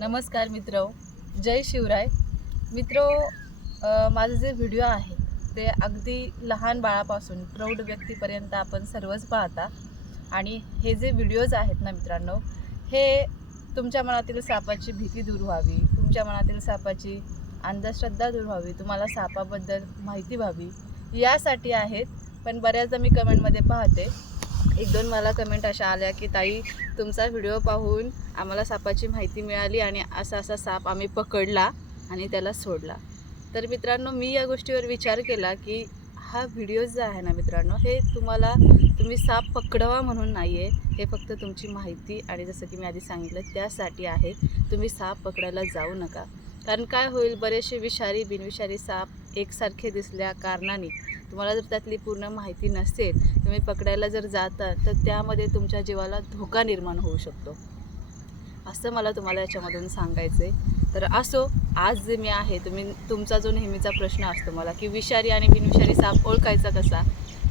नमस्कार मित्र जय शिवराय. मित्र माझं जे व्हिडिओ आहे ते अगदी लहान बाळापासून प्रौढ व्यक्तीपर्यंत आपण सर्वच पाहता. आणि हे जे व्हिडिओज आहेत ना मित्रांनो हे तुमच्या मनातील सापाची भीती दूर व्हावी तुमच्या मनातील सापाची अंधश्रद्धा दूर व्हावी तुम्हाला सापाबद्दल माहिती व्हावी यासाठी आहेत. पण बऱ्याचदा मी कमेंटमध्ये पाहते एक दोन मला कमेंट अशा आल्या की ताई तुमचा व्हिडिओ पाहून आम्हाला सापाची माहिती मिळाली आणि असा असा साप आम्ही पकडला आणि त्याला सोडला. तर मित्रांनो मी या गोष्टीवर विचार केला की हा व्हिडिओ जो आहे ना मित्रांनो हे तुम्हाला तुम्ही साप पकडवा म्हणून नाही आहे हे फक्त तुमची माहिती आणि जसं की मी आधी सांगितलं त्यासाठी आहे. तुम्ही साप पकडायला जाऊ नका. कारण काय होईल बरेचसे विषारी बिनविषारी साप एकसारखे दिसल्या कारणाने. तुम्हाला जर त्यातली पूर्ण माहिती नसेल तुम्ही पकडायला जर जाता तर त्यामध्ये तुमच्या जीवाला धोका निर्माण होऊ शकतो. असं मला तुम्हाला याच्यामधून सांगायचं आहे तर असो आज जे मी आहे तुम्ही तुमचा जो नेहमीचा प्रश्न असतो मला की विषारी आणि बिनविषारी साप ओळखायचा कसा?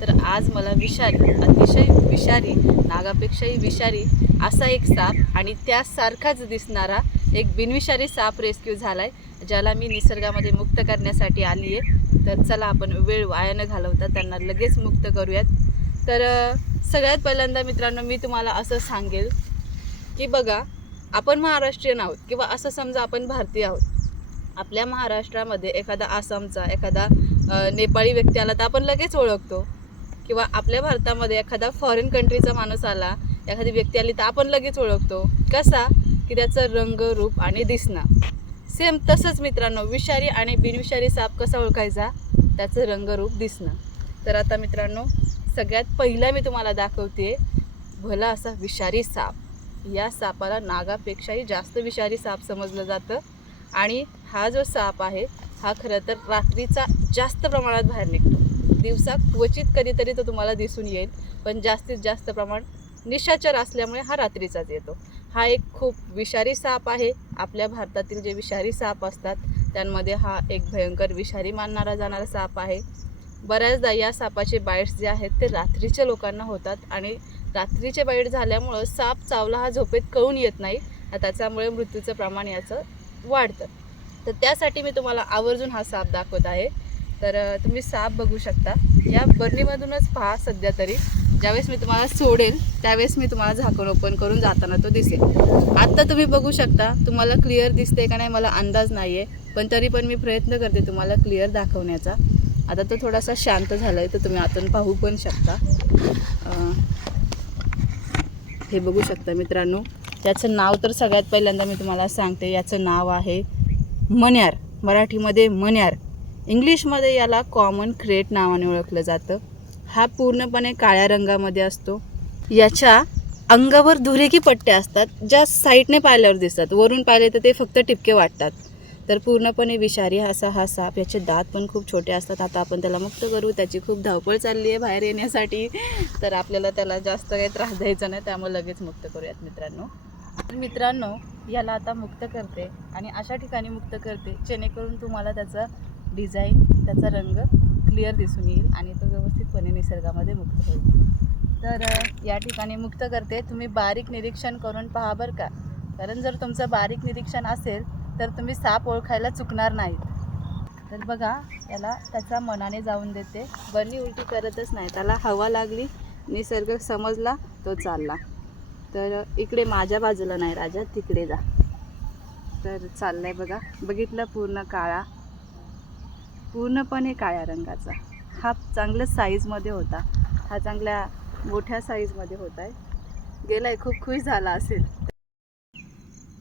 तर आज मला विषारी अतिशय विषारी नागापेक्षाही विषारी असा एक साप आणि त्यासारखाच दिसणारा एक बिनविषारी साप रेस्क्यू झाला आहे ज्याला मी निसर्गामध्ये मुक्त करण्यासाठी आली आहे तर चला आपण वेळ वाया न घालवता त्यांना लगेच मुक्त करूयात. तर सगळ्यात पहिल्यांदा मित्रांनो मी तुम्हाला असं सांगेल की बघा आपण महाराष्ट्रीयन आहोत किंवा असं समजा आपण भारतीय आहोत आपल्या महाराष्ट्रामध्ये एखादा आसामचा एखादा नेपाळी व्यक्ती आला तर आपण लगेच ओळखतो. किंवा आपल्या भारतामध्ये एखादा फॉरेन कंट्रीचा माणूस आला एखादी व्यक्ती आली तर आपण लगेच ओळखतो. कसा? की त्याचं रंग रूप आणि दिसणं. सेम तसंच मित्रांनो विषारी आणि बिनविषारी साप कसा ओळखायचा? त्याचं रंगरूप दिसणं. तर आता मित्रांनो सगळ्यात पहिला मी तुम्हाला दाखवते भला असा विषारी साप. या सापाला नागापेक्षाही जास्त विषारी साप समजलं जातं. आणि हा जो साप आहे हा खरं तर रात्रीचा जास्त प्रमाणात बाहेर निघतो. दिवसा क्वचित कधीतरी तो तुम्हाला दिसून येईल पण जास्तीत जास्त प्रमाण निशाचर असल्यामुळे हा रात्रीचाच येतो. हा एक खूप विषारी साप आहे. आपल्या भारतातील जे विषारी साप असतात त्यांमध्ये हा एक भयंकर विषारी मानणारा जाणारा साप आहे. बऱ्याचदा या सापाचे बाईट्स जे आहेत ते रात्रीच्या लोकांना होतात आणि रात्रीचे बाईट झाल्यामुळं साप चावला हा झोपेत कळून येत नाही. त्याच्यामुळे मृत्यूचं प्रमाण याचं वाढतं. तर त्यासाठी मी तुम्हाला आवर्जून हा साप दाखवत आहे. तर तुम्ही साप बघू शकता. या बर्नीमधूनच पहा सध्या तरी. ज्यावेळेस मी तुम्हाला सोडेल त्यावेळेस मी तुम्हाला झाकण ओपन करून जाताना तो दिसेल. आत्ता तुम्ही बघू शकता तुम्हाला क्लिअर दिसते का नाही मला अंदाज नाही आहे पण तरी पण मी प्रयत्न करते तुम्हाला क्लिअर दाखवण्याचा. आता तो थोडासा शांत झाला आहे तर तुम्ही आतून पाहू पण शकता. हे बघू शकता मित्रांनो याचं नाव तर सगळ्यात पहिल्यांदा मी तुम्हाला सांगते याचं नाव आहे मन्यार मराठीमध्ये मन्यार. इंग्लिशमध्ये याला कॉमन क्रेट नावाने ओळखलं जातं. हा पूर्णपणे काळ्या रंगामध्ये असतो. याच्या अंगावर धुरेकी पट्ट्या असतात ज्या साईडने पाहिल्यावर दिसतात. वरून पाहिले तर ते फक्त टिपके वाटतात. तर पूर्णपणे विषारी असा हा साप याचे दात पण खूप छोटे असतात. आता आपण त्याला मुक्त करू. त्याची खूप धावपळ चालली आहे बाहेर येण्यासाठी. तर आपल्याला त्याला जास्त काही त्रास द्यायचा नाही त्यामुळे लगेच मुक्त करूयात मित्रांनो. मित्रांनो याला आता मुक्त करते आणि अशा ठिकाणी मुक्त करते जेणेकरून तुम्हाला त्याचा डिझाईन त्याचा रंग क्लिअर दिसून येईल आणि तो व्यवस्थितपणे निसर्गामध्ये मुक्त होईल. तर या ठिकाणी मुक्त करते. तुम्ही बारीक निरीक्षण करून पहा बरं का. कारण जर तुमचं बारीक निरीक्षण असेल तर तुम्ही साप ओळखायला चुकणार नाहीत. तर बघा त्याला त्याच्या मनाने जाऊन देते. बरणी उलटी करतच नाही. त्याला हवा लागली निसर्ग समजला तो चालला. तर इकडे माझ्या बाजूला नाही राजा तिकडे जा. तर चाललंय बघा. बघितलं पूर्ण काळा. पूर्णपणे काळ्या रंगाचा. हा चांगल्या साईजमध्ये होता. हा चांगल्या मोठ्या साईजमध्ये होता. आहे गेलाय खूप खुश झाला असेल.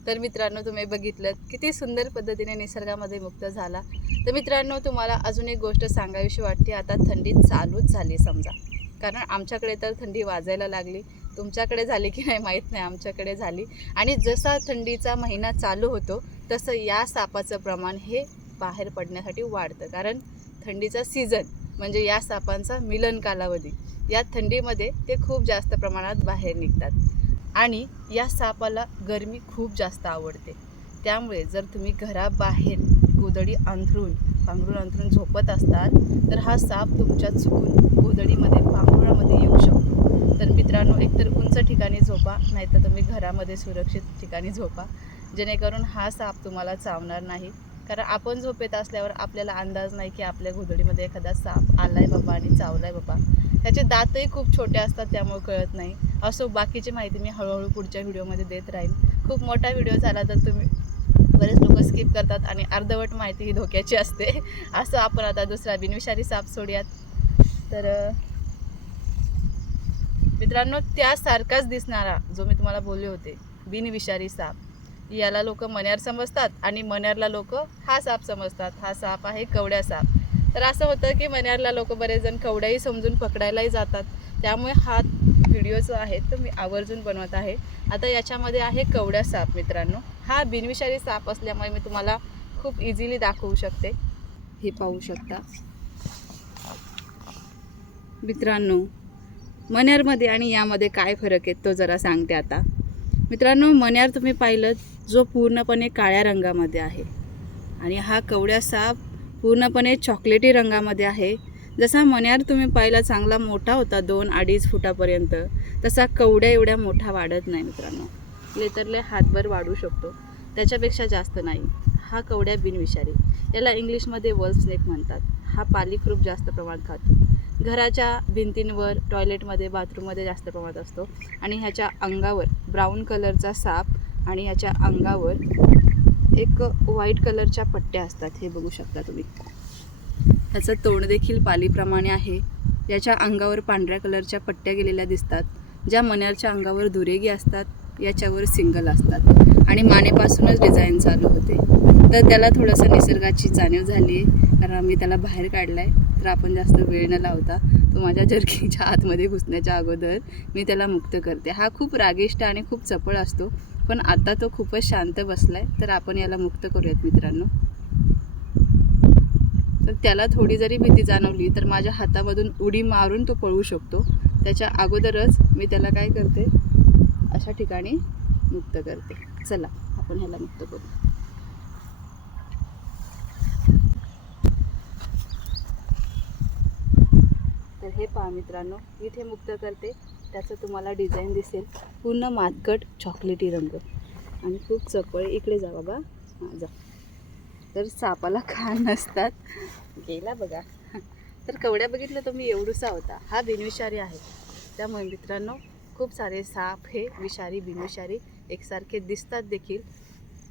तर मित्रांनो तुम्ही बघितलं किती सुंदर पद्धतीने निसर्गामध्ये मुक्त झाला. तर मित्रांनो तुम्हाला अजून एक गोष्ट सांगावीशी वाटते. आता थंडी चालूच झाली समजा. कारण आमच्याकडे तर थंडी वाजायला लागली. तुमच्याकडे झाली की नाही माहीत नाही. आमच्याकडे झाली. आणि जसा थंडीचा महिना चालू होतो तसं या सापाचं प्रमाण हे बाहेर पडण्यासाठी वाढतं. कारण थंडीचा सीझन म्हणजे या सापांचा मिलन कालावधी या थंडीमध्ये ते खूप जास्त प्रमाणात बाहेर निघतात. आणि या सापाला गरमी खूप जास्त आवडते. त्यामुळे जर तुम्ही घराबाहेर गोदडी अंथरून पांघरून अंथरून झोपत असतात तर हा साप तुमच्या चुकून गोदडीमध्ये पांघरुणामध्ये येऊ शकतो. तर मित्रांनो एकतर उंच ठिकाणी झोपा नाहीतर तुम्ही घरामध्ये सुरक्षित ठिकाणी झोपा. जेणेकरून हा साप तुम्हाला चावणार नाही. कारण आपण झोपेत असल्यावर आपल्याला अंदाज नाही की आपल्या घोदडीमध्ये एखादा साप आलाय बाबा आणि चावलाय बाबा. त्याचे दातही खूप छोटे असतात त्यामुळे कळत नाही. असो बाकीची माहिती मी हळूहळू पुढच्या व्हिडिओमध्ये देत राहीन. खूप मोठा व्हिडिओ झाला तर तुम्ही बरेच लोक स्किप करतात आणि अर्धवट माहिती ही धोक्याची असते. असं आपण आता दुसरा बिनविषारी साप सोडूयात. तर मित्रांनो त्यासारखाच दिसणारा जो मी तुम्हाला बोलले होते बिनविषारी साप. याला लोक मन्यार समजतात आणि मन्यारला लोक हा साप समजतात. हा साप आहे कवड्या साप. तर असं होतं की मन्यारला लोक बरेच जण कवड्याही समजून पकडायलाही जातात. त्यामुळे हा व्हिडिओ जो आहे तो मी आवर्जून बनवत आहे. आता याच्यामध्ये आहे कवड्या साप मित्रांनो. हा बिनविषारी साप असल्यामुळे मी तुम्हाला खूप इझिली दाखवू शकते. हे पाहू शकता. मित्रांनो मन्यारमध्ये आणि यामध्ये काय फरक आहे तो जरा सांगते आता. मित्रांनो मण्यार तुम्ही पाहिलं जो पूर्णपणे काळ्या रंगामध्ये आहे. आणि हा कवड्या साप पूर्णपणे चॉकलेटी रंगामध्ये आहे. जसा मण्यार तुम्ही पाहिला चांगला मोठा होता दोन अडीच फुटापर्यंत तसा कवड्या एवढ्या मोठा वाढत नाही मित्रांनो. लेतरले हातभर वाढू शकतो. त्याच्यापेक्षा जास्त नाही. हा कवड्या बिनविषारी. याला इंग्लिशमध्ये वर्ल्ड स्नेक म्हणतात. हा पालीफ्रूप जास्त प्रमाणात खातो. घराच्या भिंतींवर टॉयलेटमध्ये बाथरूममध्ये जास्त प्रमाणात असतो. आणि ह्याच्या अंगावर ब्राऊन कलरचा साप आणि ह्याच्या अंगावर एक व्हाईट कलरच्या पट्ट्या असतात. हे बघू शकता तुम्ही. ह्याचं तोंड देखील पालीप्रमाणे आहे. याच्या अंगावर पांढऱ्या कलरच्या पट्ट्या गेलेल्या दिसतात. ज्या मण्यारच्या अंगावर दुरेगी असतात याच्यावर सिंगल असतात. आणि मानेपासूनच डिझाईन चालू होते. तर त्याला थोडंसं निसर्गाची जाणीव झाली आहे. कारण मी त्याला बाहेर काढला आहे तर आपण जास्त वेळ न लावता तो माझ्या जर्कीच्या आतमध्ये घुसण्याच्या अगोदर मी त्याला मुक्त करते. हा खूप रागिष्ट आणि खूप चपळ असतो पण आता तो खूपच शांत बसलाय तर आपण याला मुक्त करूयात मित्रांनो. तर त्याला थोडी जरी भीती जाणवली तर माझ्या हातामधून उडी मारून तो पळू शकतो. त्याच्या अगोदरच मी त्याला काय करते अशा ठिकाणी मुक्त करते. चला आपण ह्याला मुक्त करू. हे पहा मित्रांनो इथे मुक्त करते. त्याचं तुम्हाला डिझाईन दिसेल. पूर्ण मातकट चॉकलेटी रंग. आणि खूप चपळ इकडे जा बाबा. हां जा. तर सापाला खाण नसतात. गेला बघा. तर कवड्या बघितलं तर मी एवढूसा होता. हा बिनविषारी आहे. त्यामुळे मित्रांनो खूप सारे साप हे विषारी बिनविषारी एकसारखे दिसतात देखील.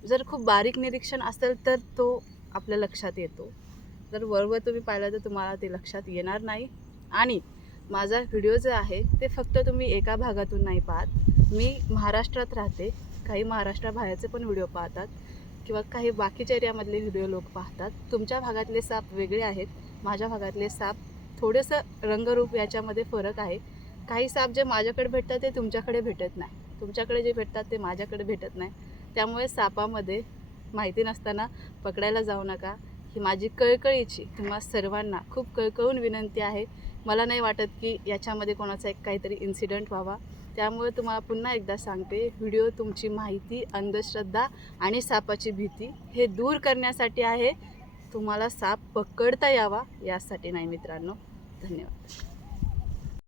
जर खूप बारीक निरीक्षण असेल तर तो आपल्या लक्षात येतो. जर वरवर तुम्ही पाहिलं तर तुम्हाला ते लक्षात येणार नाही. आणि माझा व्हिडिओ जो आहे ते फक्त तुम्ही एका भागातून नाही पाहत. मी महाराष्ट्रात राहते. काही महाराष्ट्राबाहेरचे पण व्हिडिओ पाहतात. किंवा काही बाकीच्या एरियामधले व्हिडिओ लोक पाहतात. तुमच्या भागातले साप वेगळे आहेत. माझ्या भागातले साप थोडंसं रंगरूप याच्यामध्ये फरक आहे. काही साप जे माझ्याकडे भेटतात ते तुमच्याकडे भेटत नाही. तुमच्याकडे जे भेटतात ते माझ्याकडे भेटत नाही. त्यामुळे सापामध्ये माहिती नसताना पकडायला जाऊ नका. ही माझी कळकळीची तुम्हा सर्वांना खूप कळकळून विनंती आहे. मला नाही वाटत की याच्यामध्ये कोणाचा एक काहीतरी इन्सिडंट व्हावा. त्यामुळे तुम्हाला पुन्हा एकदा सांगते व्हिडिओ तुमची माहिती अंधश्रद्धा आणि सापाची भीती हे दूर करण्यासाठी आहे. तुम्हाला साप पकडता यावा यासाठी नाही मित्रांनो. धन्यवाद.